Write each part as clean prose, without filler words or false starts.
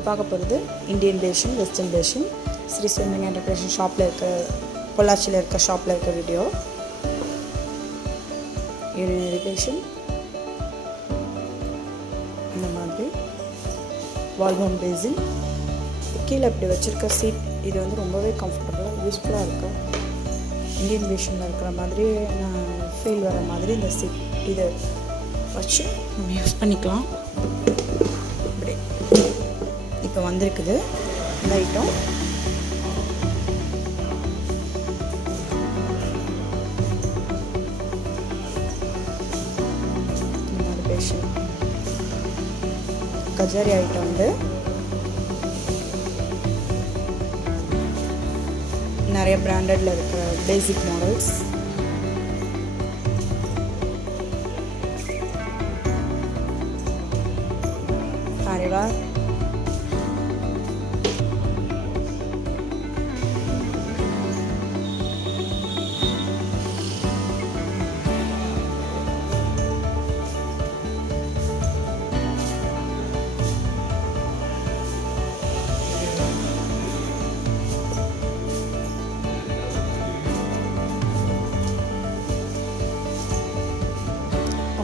இப்போ பார்க்க போகிறது Indian fashion western fashion Shri swimming enterprises ஷாப்பில் இருக்க பொள்ளாச்சியில் இருக்க ஷாப்பில் இருக்க வீடியோ. யூரினரி பேஷன் இந்த மாதிரி வால்மோன் பேசின் கீழே இப்படி வச்சுருக்க சீட் இது வந்து ரொம்பவே கம்ஃபர்டபுளாக யூஸ்ஃபுல்லாக இருக்கும். இந்தியன் பேஷனில் இருக்கிற மாதிரி நான் ஃபீல் வர மாதிரி இந்த சீட் இதை வச்சு நம்ம யூஸ் பண்ணிக்கலாம். இப்படி இப்போ வந்திருக்குது இந்த ஐட்டம். இந்த மாதிரி பேஷன் கஜாரி ஐட்டம் வந்து நிறைய பிராண்டட்ல இருக்கிற பேசிக் models. பாரிவார்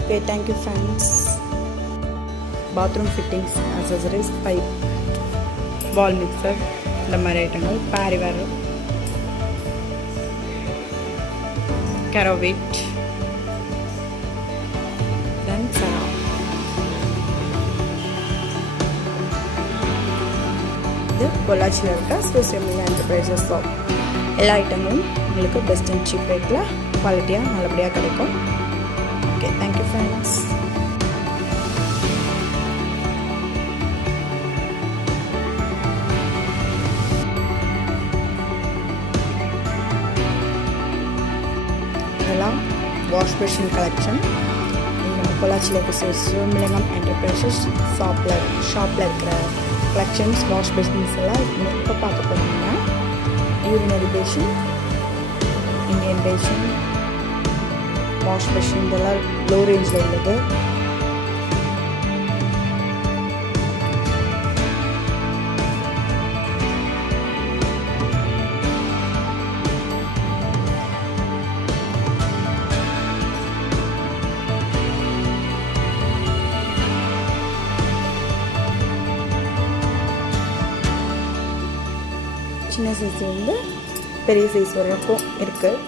Okay, thank you friends. Bathroom fittings, accessories, pipe, wall mixer, இந்த மாதிரி ஐட்டங்கள். பாரிவார், கரோவிட், then சரா. இது பொள்ளாச்சியில் இருக்க ஸ்ரீ ஸ்விம்மிங் என்டர்பிரைசஸ் ஷாப். எல்லா ஐட்டங்களும் உங்களுக்கு பெஸ்ட் அண்ட் சீப் ரேட்டில் குவாலிட்டியாக நல்லபடியாக கிடைக்கும். Okay, thank you friends. இதெல்லாம் வாஷ் பேஷன் கலெக்ஷன். நம்ம பொள்ளாச்சியில் இருக்க ஸ்விம்மிங் என்டர்பிரைசஸ் ஷாப்பில் இருக்கிற கலெக்ஷன்ஸ் வாஷ் பேஷன்ஸ் எல்லாம் இப்போ பார்க்க போகிறாங்க. யூரினரி பேஷன், இந்தியன் பேஷன், வாஷ் பேஷன் இதெல்லாம் லோ ரேஞ்சில் உள்ளது. சின்ன சைஸ் வந்து பெரிய சைஸ் வரைக்கும் இருக்குது.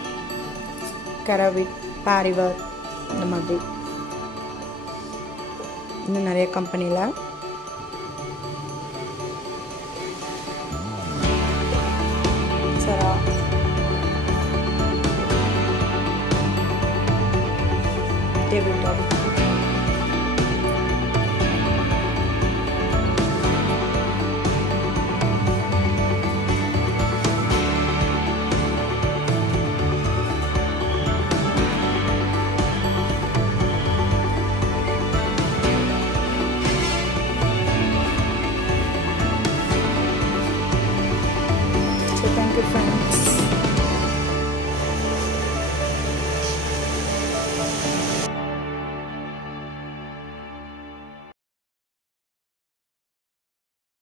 கராவிட், பாரிவார் இந்த மாதிரி இன்னும் நிறைய கம்பெனியில் சரா, table top, thank you friends.